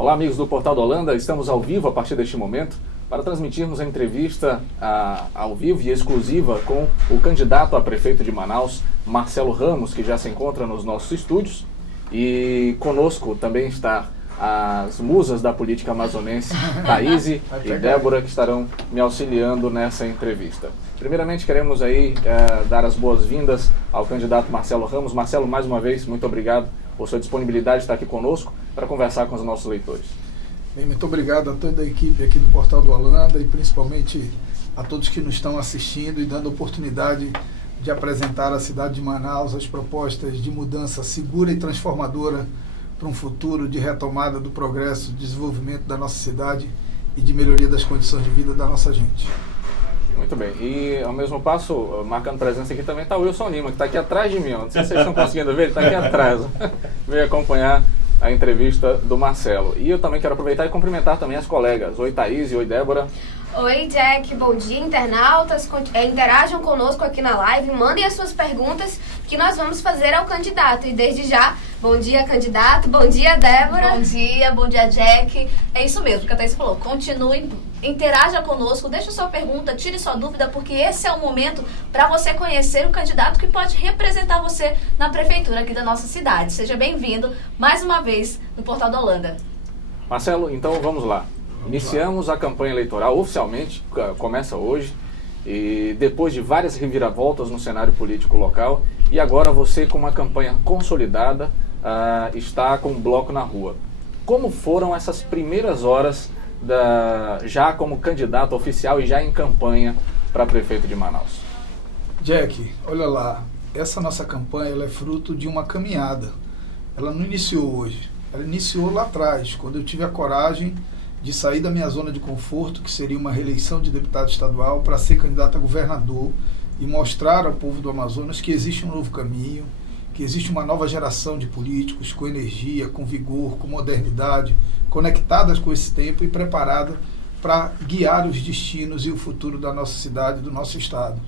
Olá, amigos do Portal da Holanda, estamos ao vivo a partir deste momento para transmitirmos a entrevista ao vivo e exclusiva com o candidato a prefeito de Manaus, Marcelo Ramos, que já se encontra nos nossos estúdios, e conosco também está as musas da política amazonense, Thaís e Débora, que estarão me auxiliando nessa entrevista. Primeiramente, queremos aí dar as boas-vindas ao candidato Marcelo Ramos. Marcelo, mais uma vez, muito obrigado por sua disponibilidade de estar aqui conosco para conversar com os nossos leitores. Bem, muito obrigado a toda a equipe aqui do Portal do Holanda e principalmente a todos que nos estão assistindo e dando oportunidade de apresentar à cidade de Manaus as propostas de mudança segura e transformadora para um futuro de retomada do progresso, desenvolvimento da nossa cidade e de melhoria das condições de vida da nossa gente. Muito bem. E ao mesmo passo, marcando presença aqui também está o Wilson Lima, que está aqui atrás de mim. Não sei se vocês estão conseguindo ver, ele está aqui atrás. Veio acompanhar a entrevista do Marcelo. E eu também quero aproveitar e cumprimentar também as colegas. Oi, Thaís, e oi, Débora. Oi, Jack, bom dia, internautas, interajam conosco aqui na live, mandem as suas perguntas que nós vamos fazer ao candidato. E desde já, bom dia, candidato, bom dia, Débora. Bom dia, Jack. É isso mesmo que a Thaís falou, continue, interaja conosco, deixe sua pergunta, tire sua dúvida, porque esse é o momento para você conhecer o candidato que pode representar você na prefeitura aqui da nossa cidade. Seja bem-vindo mais uma vez no Portal da Holanda. Marcelo, então vamos lá. Iniciamos a campanha eleitoral oficialmente, começa hoje, e depois de várias reviravoltas no cenário político local, e agora você, com uma campanha consolidada, está com um bloco na rua. Como foram essas primeiras horas já como candidato oficial e já em campanha para prefeito de Manaus? Jack, olha lá, essa nossa campanha ela é fruto de uma caminhada. Ela não iniciou hoje, ela iniciou lá atrás, quando eu tive a coragem de sair da minha zona de conforto, que seria uma reeleição de deputado estadual, para ser candidato a governador e mostrar ao povo do Amazonas que existe um novo caminho, que existe uma nova geração de políticos com energia, com vigor, com modernidade, conectadas com esse tempo e preparada para guiar os destinos e o futuro da nossa cidade, do nosso estado.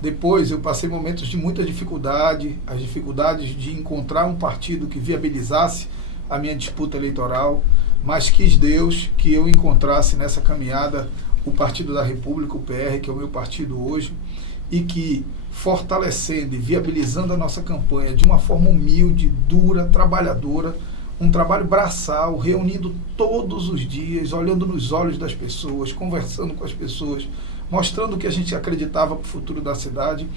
Depois eu passei momentos de muita dificuldade, as dificuldades de encontrar um partido que viabilizasse a minha disputa eleitoral, mas quis Deus que eu encontrasse nessa caminhada o Partido da República, o PR, que é o meu partido hoje, e que, fortalecendo e viabilizando a nossa campanha de uma forma humilde, dura, trabalhadora, um trabalho braçal, reunindo todos os dias, olhando nos olhos das pessoas, conversando com as pessoas, mostrando o que a gente acreditava para o futuro da cidade,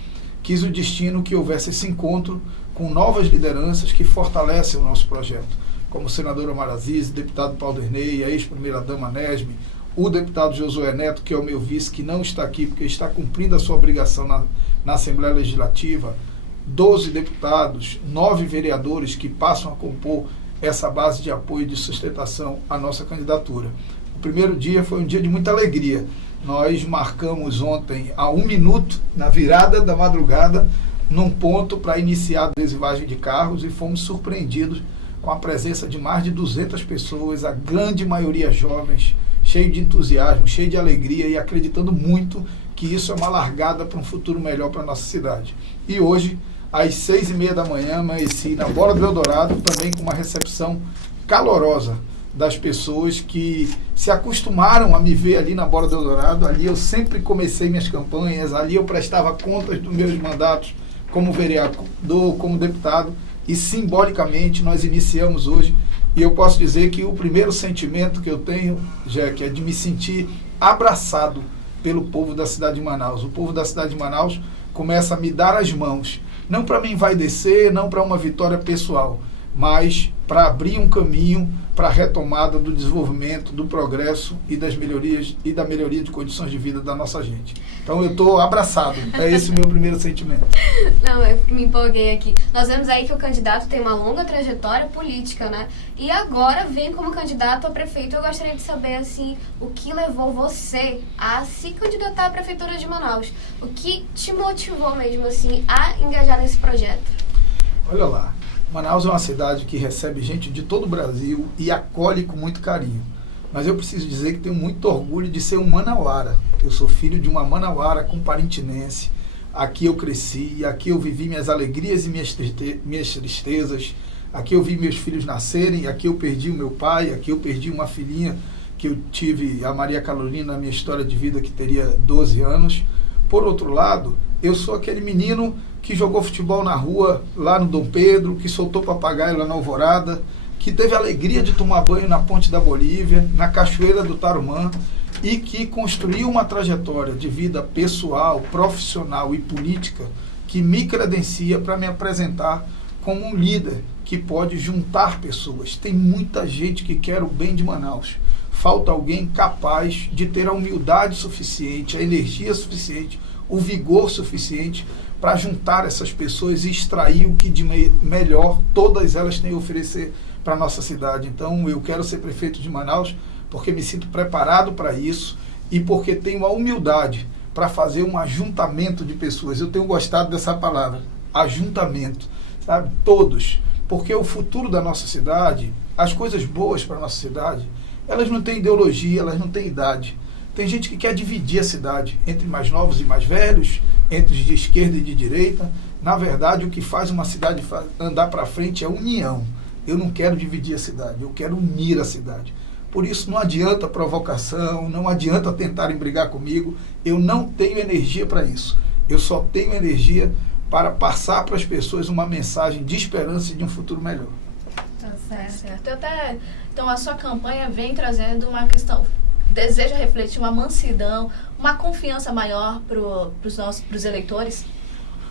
quis o destino que houvesse esse encontro com novas lideranças que fortalecem o nosso projeto, como o senador Omar Aziz, deputado Paulo Ernei, a ex-primeira-dama Nesme, o deputado Josué Neto, que é o meu vice, que não está aqui porque está cumprindo a sua obrigação na Assembleia Legislativa, 12 deputados, 9 vereadores que passam a compor essa base de apoio e de sustentação à nossa candidatura. O primeiro dia foi um dia de muita alegria. Nós marcamos ontem a 1 minuto, na virada da madrugada, num ponto para iniciar a adesivagem de carros e fomos surpreendidos com a presença de mais de 200 pessoas, a grande maioria jovens, cheio de entusiasmo, cheio de alegria e acreditando muito que isso é uma largada para um futuro melhor para a nossa cidade. E hoje, às 6h30 da manhã, amanheci na Borda do Eldorado, também com uma recepção calorosa das pessoas que se acostumaram a me ver ali na Borda do Eldorado. Ali eu sempre comecei minhas campanhas, ali eu prestava contas dos meus mandatos como vereador, como deputado, e simbolicamente nós iniciamos hoje, e eu posso dizer que o primeiro sentimento que eu tenho, Jack, é de me sentir abraçado pelo povo da cidade de Manaus. O povo da cidade de Manaus começa a me dar as mãos, não para me envaidecer, não para uma vitória pessoal, mas para abrir um caminho para a retomada do desenvolvimento, do progresso e das melhorias e da melhoria de condições de vida da nossa gente. Então eu estou abraçado, é esse o meu primeiro sentimento. Não, eu me empolguei aqui. Nós vemos aí que o candidato tem uma longa trajetória política, né? E agora vem como candidato a prefeito. Eu gostaria de saber, assim, o que levou você a se candidatar à prefeitura de Manaus? O que te motivou mesmo, assim, a engajar nesse projeto? Olha lá. Manaus é uma cidade que recebe gente de todo o Brasil e acolhe com muito carinho. Mas eu preciso dizer que tenho muito orgulho de ser um manauara. Eu sou filho de uma manauara comparintinense. Aqui eu cresci, aqui eu vivi minhas alegrias e minhas tristezas. Aqui eu vi meus filhos nascerem, aqui eu perdi o meu pai, aqui eu perdi uma filhinha que eu tive, a Maria Carolina, na minha história de vida, que teria 12 anos. Por outro lado, eu sou aquele menino que jogou futebol na rua, lá no Dom Pedro, que soltou papagaio lá na Alvorada, que teve a alegria de tomar banho na Ponte da Bolívia, na Cachoeira do Tarumã, e que construiu uma trajetória de vida pessoal, profissional e política que me credencia para me apresentar como um líder que pode juntar pessoas. Tem muita gente que quer o bem de Manaus. Falta alguém capaz de ter a humildade suficiente, a energia suficiente, o vigor suficiente para juntar essas pessoas e extrair o que de melhor todas elas têm a oferecer para a nossa cidade. Então eu quero ser prefeito de Manaus porque me sinto preparado para isso e porque tenho a humildade para fazer um ajuntamento de pessoas. Eu tenho gostado dessa palavra, ajuntamento, sabe? Todos. Porque o futuro da nossa cidade, as coisas boas para a nossa cidade, elas não têm ideologia, elas não têm idade. Tem gente que quer dividir a cidade entre mais novos e mais velhos, entre os de esquerda e de direita. Na verdade, o que faz uma cidade andar para frente é união. Eu não quero dividir a cidade, eu quero unir a cidade. Por isso não adianta provocação, não adianta tentarem brigar comigo. Eu não tenho energia para isso. Eu só tenho energia para passar para as pessoas uma mensagem de esperança e de um futuro melhor. Tá certo. Então a sua campanha vem trazendo uma questão, deseja refletir uma mansidão, uma confiança maior para os eleitores?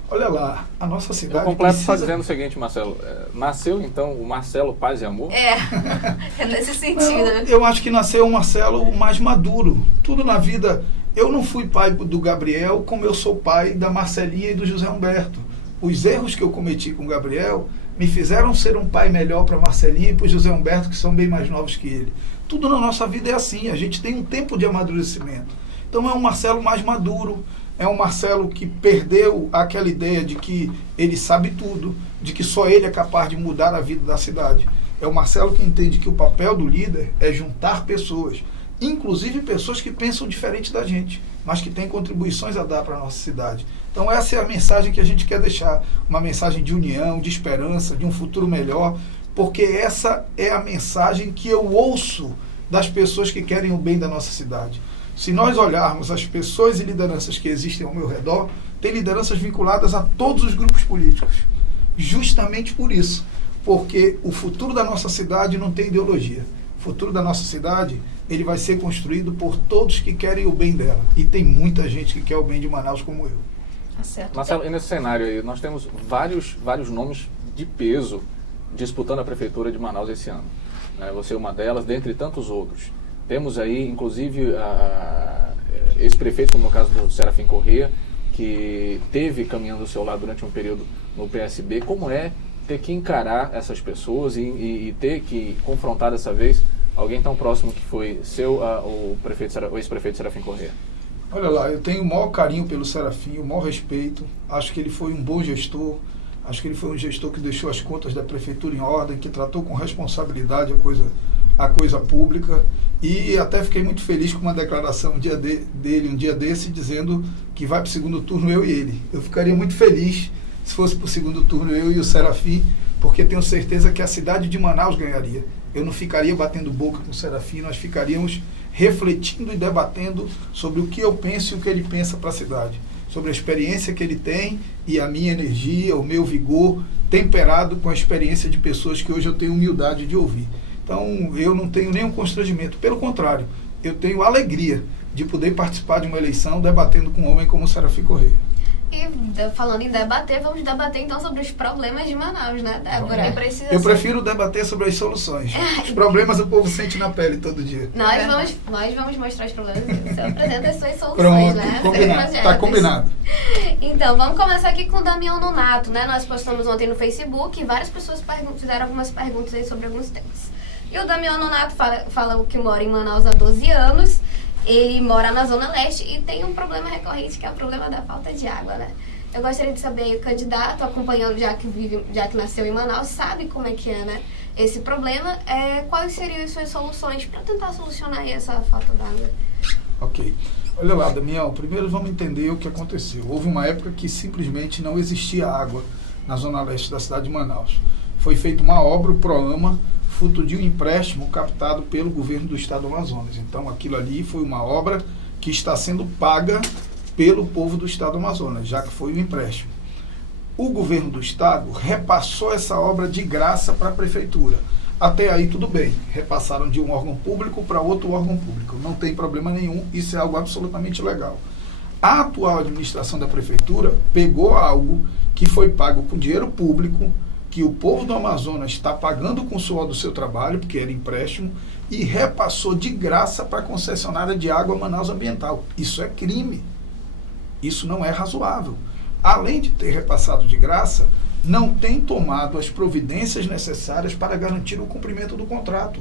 Olha lá, a nossa cidade... Eu completo só dizendo o seguinte, Marcelo. Nasceu, então, o Marcelo Paz e Amor? É nesse sentido. Não, eu acho que nasceu o Marcelo mais maduro. Tudo na vida... Eu não fui pai do Gabriel como eu sou pai da Marcelinha e do José Humberto. Os erros que eu cometi com o Gabriel me fizeram ser um pai melhor para a Marcelinha e para o José Humberto, que são bem mais novos que ele. Tudo na nossa vida é assim, a gente tem um tempo de amadurecimento. Então é um Marcelo mais maduro, é um Marcelo que perdeu aquela ideia de que ele sabe tudo, de que só ele é capaz de mudar a vida da cidade. É o Marcelo que entende que o papel do líder é juntar pessoas, inclusive pessoas que pensam diferente da gente, mas que têm contribuições a dar para a nossa cidade. Então essa é a mensagem que a gente quer deixar, uma mensagem de união, de esperança, de um futuro melhor, porque essa é a mensagem que eu ouço das pessoas que querem o bem da nossa cidade. Se nós olharmos as pessoas e lideranças que existem ao meu redor, tem lideranças vinculadas a todos os grupos políticos, justamente por isso, porque o futuro da nossa cidade não tem ideologia. O futuro da nossa cidade, ele vai ser construído por todos que querem o bem dela. E tem muita gente que quer o bem de Manaus como eu. Tá certo. Marcelo, e nesse cenário aí, nós temos vários nomes de peso disputando a Prefeitura de Manaus esse ano. Você é uma delas, dentre tantos outros. Temos aí, inclusive, ex-prefeito, como no caso do Serafim Corrêa, que teve caminhando ao seu lado durante um período no PSB. Como é ter que encarar essas pessoas e ter que confrontar dessa vez alguém tão próximo que foi o ex-prefeito Serafim Corrêa? Olha lá, eu tenho o maior carinho pelo Serafim, o maior respeito. Acho que ele foi um bom gestor. Acho que ele foi um gestor que deixou as contas da prefeitura em ordem, que tratou com responsabilidade a coisa pública. E até fiquei muito feliz com uma declaração dele um dia desse, dizendo que vai para o segundo turno eu e ele. Eu ficaria muito feliz se fosse para o segundo turno eu e o Serafim, porque tenho certeza que a cidade de Manaus ganharia. Eu não ficaria batendo boca com o Serafim, nós ficaríamos refletindo e debatendo sobre o que eu penso e o que ele pensa para a cidade, sobre a experiência que ele tem e a minha energia, o meu vigor, temperado com a experiência de pessoas que hoje eu tenho humildade de ouvir. Então, eu não tenho nenhum constrangimento, pelo contrário, eu tenho alegria de poder participar de uma eleição debatendo com um homem como o Serafim Corrêa. E falando em debater, vamos debater então sobre os problemas de Manaus, né, Débora? Eu prefiro debater sobre as soluções. Os problemas o povo sente na pele todo dia. Nós vamos mostrar os problemas e você apresenta as suas soluções. Pronto, né? combinado. Tá combinado. Então, vamos começar aqui com o Damião Nonato, né? Nós postamos ontem no Facebook e várias pessoas fizeram algumas perguntas aí sobre alguns temas. E o Damião Nonato fala que mora em Manaus há 12 anos. Ele mora na Zona Leste e tem um problema recorrente, que é o problema da falta de água, né? Eu gostaria de saber, o candidato, acompanhando, já que nasceu em Manaus, sabe como é que é, né? Esse problema, quais seriam as suas soluções para tentar solucionar aí essa falta d'água? Ok. Olha lá, Damião, primeiro vamos entender o que aconteceu. Houve uma época que simplesmente não existia água na Zona Leste da cidade de Manaus. foi feita uma obra, o PROAMA, fruto de um empréstimo captado pelo governo do estado do Amazonas. Então, aquilo ali foi uma obra que está sendo paga pelo povo do estado do Amazonas, já que foi um empréstimo. O governo do estado repassou essa obra de graça para a prefeitura. Até aí tudo bem, repassaram de um órgão público para outro órgão público, não tem problema nenhum, isso é algo absolutamente legal. A atual administração da prefeitura pegou algo que foi pago com dinheiro público, que o povo do Amazonas está pagando com o suor do seu trabalho, porque era empréstimo, e repassou de graça para a concessionária de água Manaus Ambiental. Isso é crime. Isso não é razoável. Além de ter repassado de graça, não tem tomado as providências necessárias para garantir o cumprimento do contrato.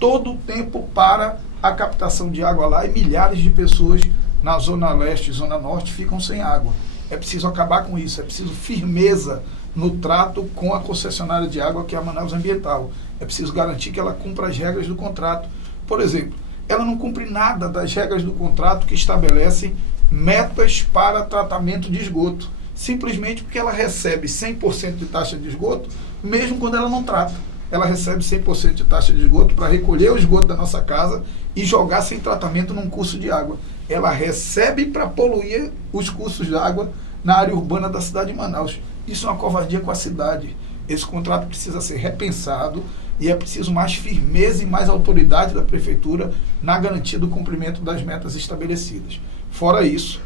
Todo o tempo para a captação de água lá e milhares de pessoas na Zona Leste e Zona Norte ficam sem água. É preciso acabar com isso, é preciso firmeza no trato com a concessionária de água, que é a Manaus Ambiental. É preciso garantir que ela cumpra as regras do contrato. Por exemplo, ela não cumpre nada das regras do contrato que estabelecem metas para tratamento de esgoto, simplesmente porque ela recebe 100% de taxa de esgoto, mesmo quando ela não trata. Ela recebe 100% de taxa de esgoto para recolher o esgoto da nossa casa e jogar sem tratamento num curso de água. Ela recebe para poluir os cursos de água na área urbana da cidade de Manaus. Isso é uma covardia com a cidade. Esse contrato precisa ser repensado e é preciso mais firmeza e mais autoridade da prefeitura na garantia do cumprimento das metas estabelecidas. Fora isso,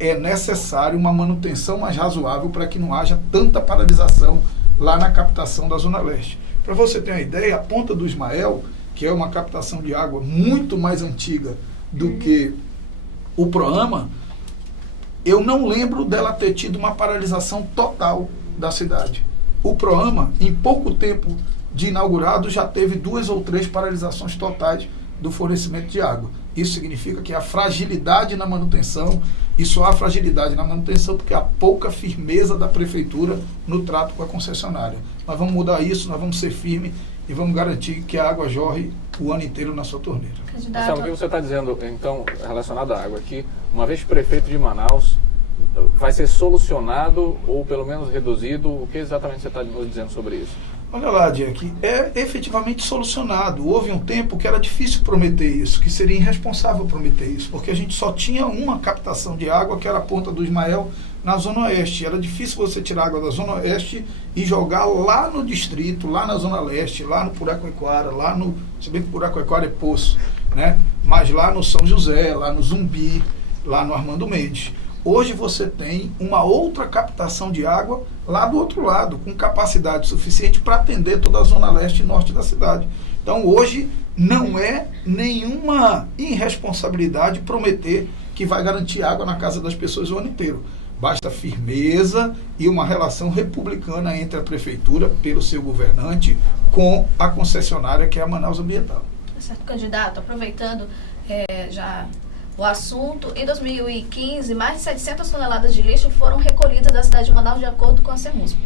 é necessário uma manutenção mais razoável para que não haja tanta paralisação lá na captação da Zona Leste. Para você ter uma ideia, a Ponta do Ismael, que é uma captação de água muito mais antiga do que o PROAMA, eu não lembro dela ter tido uma paralisação total da cidade. O PROAMA, em pouco tempo de inaugurado, já teve 2 ou 3 paralisações totais do fornecimento de água. Isso significa que há fragilidade na manutenção, e só há fragilidade na manutenção porque há pouca firmeza da prefeitura no trato com a concessionária. Nós vamos mudar isso, nós vamos ser firmes e vamos garantir que a água jorre o ano inteiro na sua torneira. Marcelo, o que você está dizendo, então, relacionado à água aqui, uma vez prefeito de Manaus, vai ser solucionado ou pelo menos reduzido? O que exatamente você está nos dizendo sobre isso? Olha lá, Jack, é efetivamente solucionado. Houve um tempo que era difícil prometer isso, que seria irresponsável prometer isso, porque a gente só tinha uma captação de água, que era a Ponta do Ismael, na Zona Oeste. Era difícil você tirar água da Zona Oeste e jogar lá no distrito, lá na Zona Leste, lá no Puraquequara, se bem que Puraquequara é poço, né? Mas lá no São José, lá no Zumbi, lá no Armando Mendes. Hoje você tem uma outra captação de água lá do outro lado, com capacidade suficiente para atender toda a Zona Leste e Norte da cidade. Então hoje não é nenhuma irresponsabilidade prometer que vai garantir água na casa das pessoas o ano inteiro. Basta firmeza e uma relação republicana entre a prefeitura, pelo seu governante, com a concessionária, que é a Manaus Ambiental. Certo, candidato, aproveitando já o assunto, em 2015, mais de 700 toneladas de lixo foram recolhidas da cidade de Manaus, de acordo com a CEMUSP.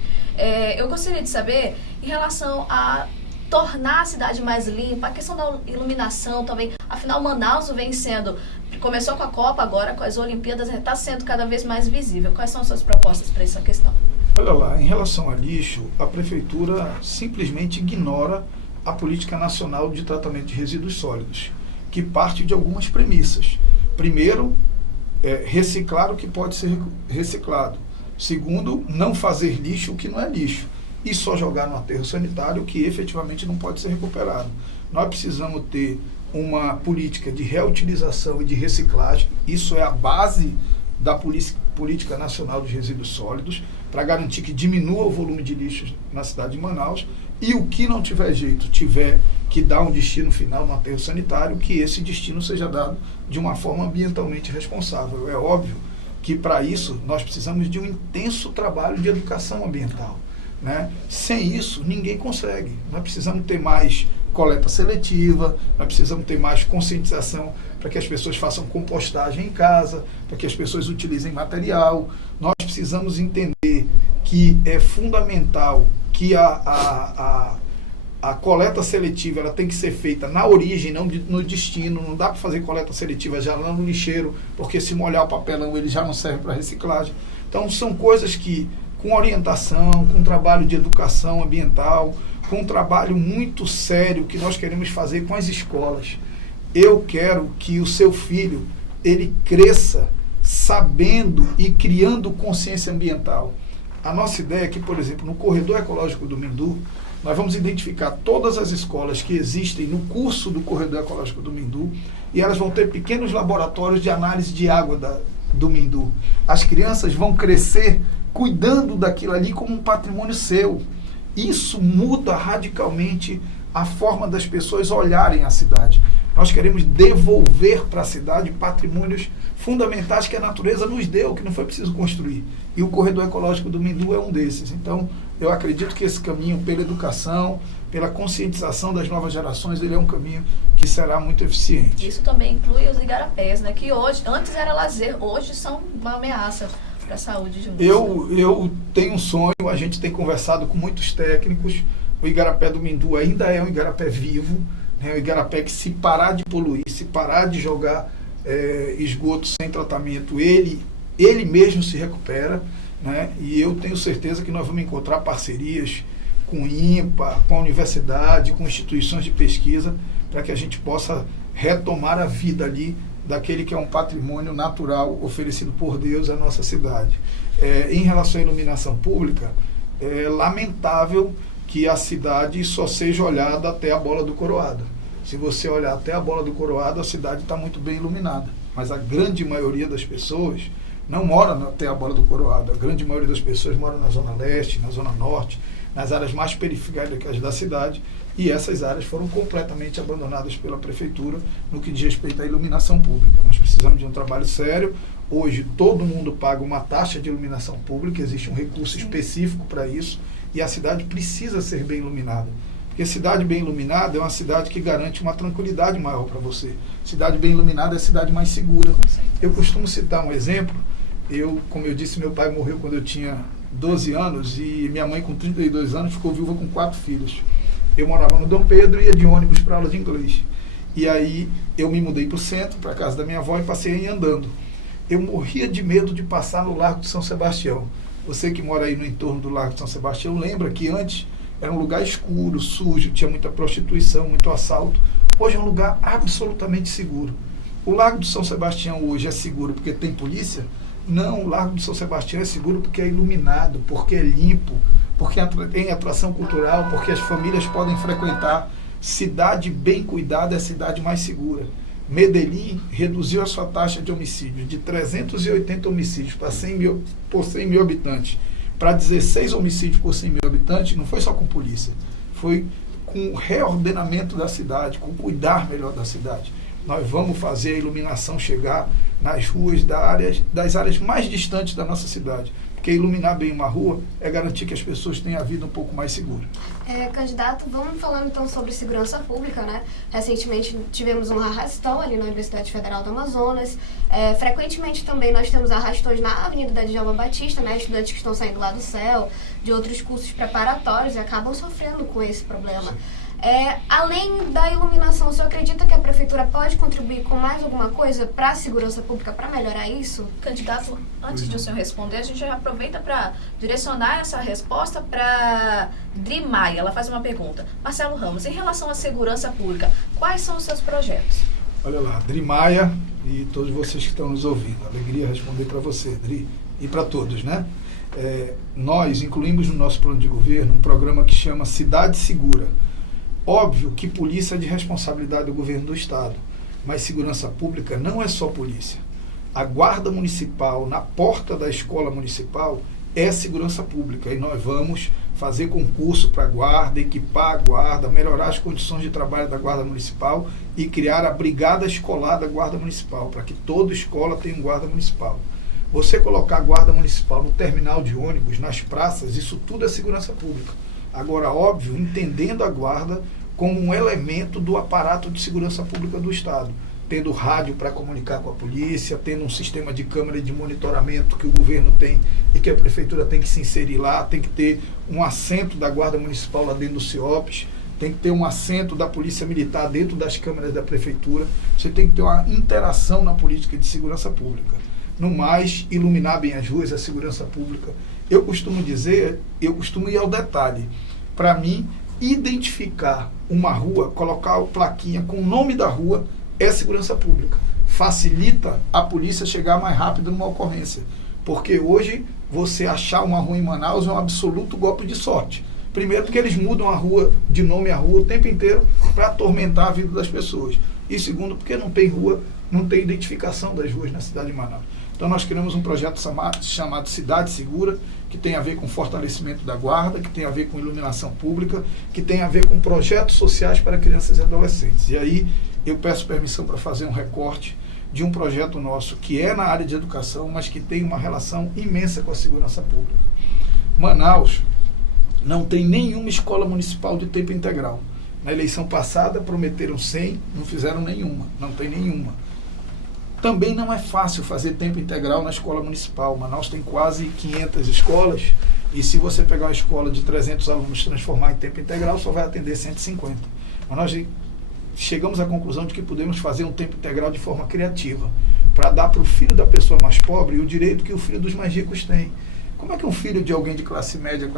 Eu gostaria de saber, em relação a tornar a cidade mais limpa, a questão da iluminação também, afinal Manaus vem sendo, começou com a Copa, agora com as Olimpíadas, está sendo cada vez mais visível. Quais são as suas propostas para essa questão? Olha lá, em relação a lixo, a prefeitura simplesmente ignora a política nacional de tratamento de resíduos sólidos, que parte de algumas premissas. Primeiro, reciclar o que pode ser reciclado. Segundo, não fazer lixo o que não é lixo. E só jogar no aterro sanitário o que efetivamente não pode ser recuperado. Nós precisamos ter uma política de reutilização e de reciclagem. Isso é a base da Política Nacional dos Resíduos Sólidos, para garantir que diminua o volume de lixo na cidade de Manaus. E o que não tiver jeito, tiver que dar um destino final no aterro sanitário, que esse destino seja dado de uma forma ambientalmente responsável. É óbvio que para isso nós precisamos de um intenso trabalho de educação ambiental, né? Sem isso ninguém consegue. Nós precisamos ter mais coleta seletiva, nós precisamos ter mais conscientização para que as pessoas façam compostagem em casa, para que as pessoas utilizem material. Nós precisamos entender que é fundamental que a coleta seletiva ela tem que ser feita na origem, não no destino. Não dá para fazer coleta seletiva já lá no lixeiro, porque se molhar o papelão ele já não serve para reciclagem. Então são coisas que com orientação, com trabalho de educação ambiental, com um trabalho muito sério que nós queremos fazer com as escolas. Eu quero que o seu filho, ele cresça sabendo e criando consciência ambiental. A nossa ideia é que, por exemplo, no Corredor Ecológico do Mindu, nós vamos identificar todas as escolas que existem no curso do Corredor Ecológico do Mindu e elas vão ter pequenos laboratórios de análise de água do Mindu. As crianças vão crescer cuidando daquilo ali como um patrimônio seu. Isso muda radicalmente a forma das pessoas olharem a cidade. Nós queremos devolver para a cidade patrimônios fundamentais que a natureza nos deu, que não foi preciso construir. E o Corredor Ecológico do Mindu é um desses. Então, eu acredito que esse caminho, pela educação, pela conscientização das novas gerações, ele é um caminho que será muito eficiente. Isso também inclui os igarapés, né? Que hoje, antes era lazer, hoje são uma ameaça para a saúde de muitos. Eu tenho um sonho, a gente tem conversado com muitos técnicos, o igarapé do Mindu ainda é um igarapé vivo, né? Um igarapé que, se parar de poluir, se parar de jogar esgoto sem tratamento, ele mesmo se recupera, né? E eu tenho certeza que nós vamos encontrar parcerias com o INPA, com a universidade, com instituições de pesquisa, para que a gente possa retomar a vida ali daquele que é um patrimônio natural oferecido por Deus à nossa cidade. Em relação à iluminação pública, é lamentável que a cidade só seja olhada até a Bola do Coroado. Se você olhar até a Bola do Coroado, a cidade está muito bem iluminada. Mas a grande maioria das pessoas não mora até a Bola do Coroado. A grande maioria das pessoas mora na Zona Leste, na Zona Norte, nas áreas mais periféricas da cidade, e essas áreas foram completamente abandonadas pela Prefeitura no que diz respeito à iluminação pública. Nós precisamos de um trabalho sério. Hoje todo mundo paga uma taxa de iluminação pública, existe um recurso específico para isso, e a cidade precisa ser bem iluminada. Porque cidade bem iluminada é uma cidade que garante uma tranquilidade maior para você. Cidade bem iluminada é a cidade mais segura. Eu costumo citar um exemplo. Como eu disse, meu pai morreu quando eu tinha 12 anos e minha mãe, com 32 anos, ficou viúva com 4 filhos. Eu morava no Dom Pedro e ia de ônibus para aula de inglês. E aí eu me mudei para o centro, para a casa da minha avó, e passei aí andando. Eu morria de medo de passar no Largo de São Sebastião. Você que mora aí no entorno do Largo de São Sebastião, lembra que antes era um lugar escuro, sujo, tinha muita prostituição, muito assalto. Hoje é um lugar absolutamente seguro. O Largo de São Sebastião hoje é seguro porque tem polícia? Não, o Largo de São Sebastião é seguro porque é iluminado, porque é limpo, porque tem atração cultural, porque as famílias podem frequentar. Cidade bem cuidada é a cidade mais segura. Medellín reduziu a sua taxa de homicídio de 380 homicídios por 100 mil habitantes para 16 homicídios por 100 mil habitantes. Não foi só com polícia, foi com o reordenamento da cidade, com o cuidar melhor da cidade. Nós vamos fazer a iluminação chegar nas ruas das áreas mais distantes da nossa cidade. Porque iluminar bem uma rua é garantir que as pessoas tenham a vida um pouco mais segura. Candidato, vamos falando então sobre segurança pública, né? Recentemente tivemos um arrastão ali na Universidade Federal do Amazonas. Frequentemente também nós temos arrastões na Avenida da Djalma Batista, né? Estudantes que estão saindo lá do CEL, de outros cursos preparatórios, e acabam sofrendo com esse problema. Além da iluminação, o senhor acredita que a Prefeitura pode contribuir com mais alguma coisa para a segurança pública, para melhorar isso? Candidato, antes de o senhor responder, a gente já aproveita para direcionar essa resposta para Dri Maia. Ela faz uma pergunta. Marcelo Ramos, em relação à segurança pública, quais são os seus projetos? Olha lá, Dri Maia e todos vocês que estão nos ouvindo. Alegria responder para você, Dri, e para todos, né? Nós incluímos no nosso plano de governo um programa que chama Cidade Segura. Óbvio que polícia é de responsabilidade do governo do estado, mas segurança pública não é só polícia. A guarda municipal na porta da escola municipal é segurança pública, e nós vamos fazer concurso para a guarda, equipar a guarda, melhorar as condições de trabalho da guarda municipal e criar a brigada escolar da guarda municipal, para que toda escola tenha um guarda municipal. Você colocar a guarda municipal no terminal de ônibus, nas praças, isso tudo é segurança pública. Agora, óbvio, entendendo a guarda como um elemento do aparato de segurança pública do estado, tendo rádio para comunicar com a polícia, tendo um sistema de câmera de monitoramento que o governo tem e que a prefeitura tem que se inserir lá, tem que ter um assento da guarda municipal lá dentro do CIOPS, tem que ter um assento da polícia militar dentro das câmeras da prefeitura. Você tem que ter uma interação na política de segurança pública. No mais, iluminar bem as ruas, a segurança pública Eu costumo dizer, eu costumo ir ao detalhe. Para mim, identificar uma rua, colocar a plaquinha com o nome da rua, é segurança pública. Facilita a polícia chegar mais rápido numa ocorrência. Porque hoje, você achar uma rua em Manaus é um absoluto golpe de sorte. Primeiro, porque eles mudam a rua, de nome a rua, o tempo inteiro para atormentar a vida das pessoas. E segundo, porque não tem rua, não tem identificação das ruas na cidade de Manaus. Então, nós criamos um projeto chamado Cidade Segura, que tem a ver com fortalecimento da guarda, que tem a ver com iluminação pública, que tem a ver com projetos sociais para crianças e adolescentes. E aí, eu peço permissão para fazer um recorte de um projeto nosso que é na área de educação, mas que tem uma relação imensa com a segurança pública. Manaus não tem nenhuma escola municipal de tempo integral. Na eleição passada prometeram 100, não fizeram nenhuma, não tem nenhuma. Também não é fácil fazer tempo integral na escola municipal. Manaus tem quase 500 escolas e se você pegar uma escola de 300 alunos e transformar em tempo integral, só vai atender 150. Mas nós chegamos à conclusão de que podemos fazer um tempo integral de forma criativa, para dar para o filho da pessoa mais pobre o direito que o filho dos mais ricos tem. Como é que um filho de alguém de classe média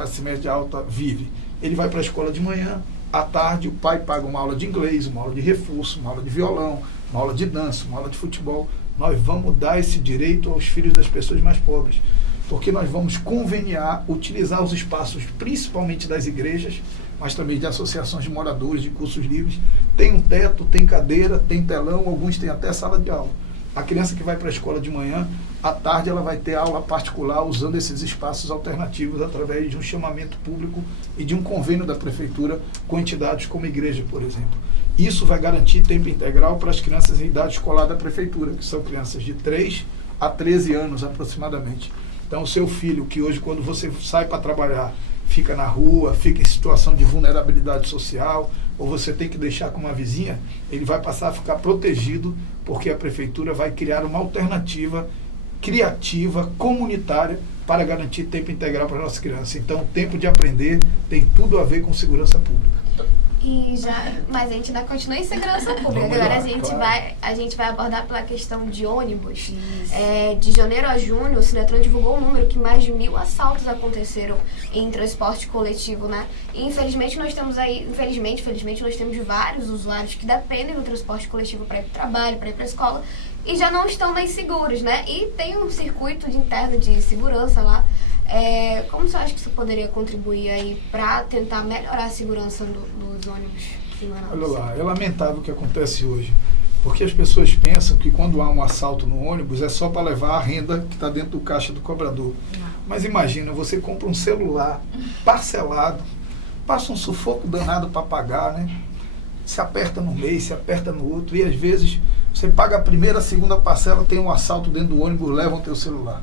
alta vive? Ele vai para a escola de manhã, à tarde o pai paga uma aula de inglês, uma aula de reforço, uma aula de violão, uma aula de dança, uma aula de futebol. Nós vamos dar esse direito aos filhos das pessoas mais pobres, porque nós vamos conveniar, utilizar os espaços, principalmente das igrejas, mas também de associações de moradores, de cursos livres. Tem um teto, tem cadeira, tem telão, alguns têm até sala de aula. A criança que vai para a escola de manhã, à tarde ela vai ter aula particular usando esses espaços alternativos através de um chamamento público e de um convênio da prefeitura com entidades como a igreja, por exemplo. Isso vai garantir tempo integral para as crianças em idade escolar da prefeitura, que são crianças de 3 a 13 anos aproximadamente. Então, o seu filho, que hoje, quando você sai para trabalhar, fica na rua, fica em situação de vulnerabilidade social, ou você tem que deixar com uma vizinha, ele vai passar a ficar protegido, porque a prefeitura vai criar uma alternativa criativa, comunitária, para garantir tempo integral para a nossa criança. Então, o tempo de aprender tem tudo a ver com segurança pública. Mas a gente ainda continua em segurança pública. Agora a gente vai abordar pela questão de ônibus. De janeiro a junho, o Sinetran divulgou um número que mais de 1.000 assaltos aconteceram em transporte coletivo, né? E infelizmente nós temos nós temos vários usuários que dependem do transporte coletivo para ir para o trabalho, para ir para a escola, e já não estão mais seguros, né? E tem um circuito interno de segurança lá. Como você acha que isso poderia contribuir aí para tentar melhorar a segurança dos ônibus em Manaus? Olha lá, é lamentável o que acontece hoje, porque as pessoas pensam que quando há um assalto no ônibus é só para levar a renda que está dentro do caixa do cobrador. Mas imagina, você compra um celular parcelado, passa um sufoco danado para pagar, né? Se aperta no mês, se aperta no outro, e às vezes você paga a primeira, a segunda parcela, tem um assalto dentro do ônibus, levam o teu celular.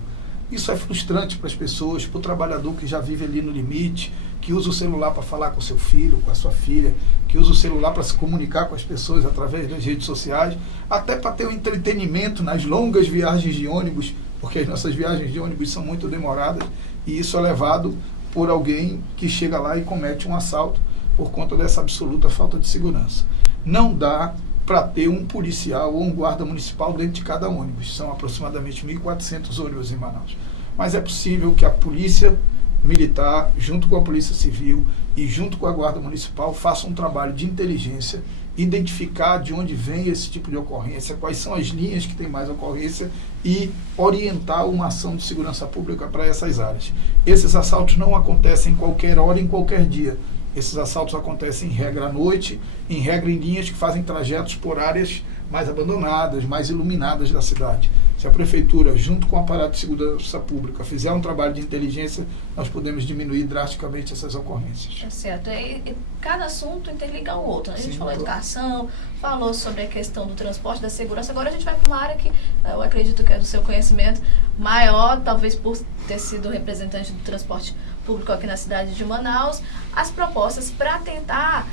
Isso é frustrante para as pessoas, para o trabalhador que já vive ali no limite, que usa o celular para falar com o seu filho, com a sua filha, que usa o celular para se comunicar com as pessoas através das redes sociais, até para ter um entretenimento nas longas viagens de ônibus, porque as nossas viagens de ônibus são muito demoradas, e isso é levado por alguém que chega lá e comete um assalto por conta dessa absoluta falta de segurança. Não dá para ter um policial ou um guarda municipal dentro de cada ônibus. São aproximadamente 1.400 ônibus em Manaus. Mas é possível que a polícia militar, junto com a polícia civil e junto com a guarda municipal, faça um trabalho de inteligência, identificar de onde vem esse tipo de ocorrência, quais são as linhas que tem mais ocorrência e orientar uma ação de segurança pública para essas áreas. Esses assaltos não acontecem em qualquer hora, em qualquer dia. Esses assaltos acontecem em regra à noite, em regra em linhas que fazem trajetos por áreas mais abandonadas, mais iluminadas da cidade. Se a prefeitura, junto com o aparato de segurança pública, fizer um trabalho de inteligência, nós podemos diminuir drasticamente essas ocorrências. É certo. E cada assunto interliga ao outro. A gente falou de educação, falou sobre a questão do transporte, da segurança. Agora a gente vai para uma área que eu acredito que é do seu conhecimento maior, talvez por ter sido representante do transporte público aqui na cidade de Manaus, as propostas para tentar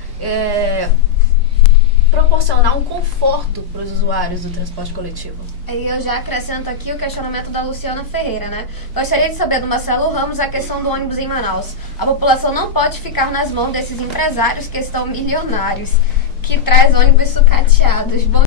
proporcionar um conforto para os usuários do transporte coletivo. E eu já acrescento aqui o questionamento da Luciana Ferreira, né? Gostaria de saber do Marcelo Ramos a questão do ônibus em Manaus. A população não pode ficar nas mãos desses empresários que estão milionários, que traz ônibus sucateados. Bom